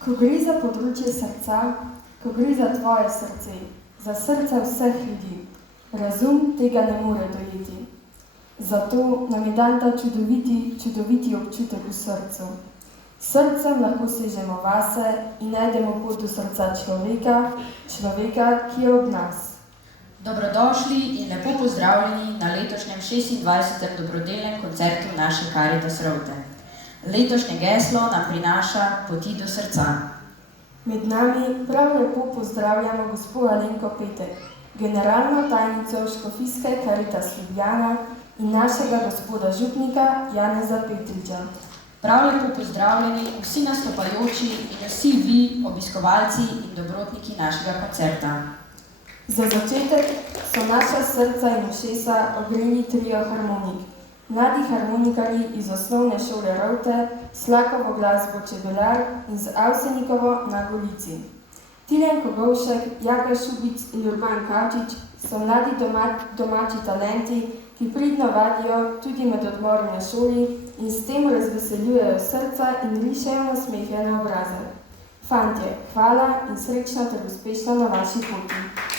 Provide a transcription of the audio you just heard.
Ko gre za področje srca, ko gre za tvoje srce, za srca vseh ljudi, razum tega ne more dojeti. Zato nam je dan ta čudoviti občutek v srcu. S srcem lahko sežemo vase in najdemo pot do srca človeka, ki je ob nas. Dobrodošli in lepo pozdravljeni na letošnjem 26. dobrodelnem koncertu naše Caritas Rovte. Letošnje geslo nam prinaša poti do srca. Med nami prav lepo pozdravljamo gospo Alenko Petek, generalno tajnico Škofijske Caritas Ljubljana in našega gospoda župnika Janeza Petriča. Prav lepo pozdravljeni vsi nastopajoči in vsi vi, obiskovalci in dobrotniki našega koncerta. Za začetek so naša srca in ušesa ogreni trio harmonik. Mladi harmonikarji iz osnovne šole Rovte, Slakovo glasbo Čebelar in z Avsenikovo na Golici. Tilen Kogovšek, Jaka Šubic in Urban Kavčič so mladi domači talenti, ki pridno vadijo tudi med odmori na šoli in s tem razveseljujejo srca in rišejo nasmehljene obraze. Fantje, hvala in srečno ter uspešno na vaši poti.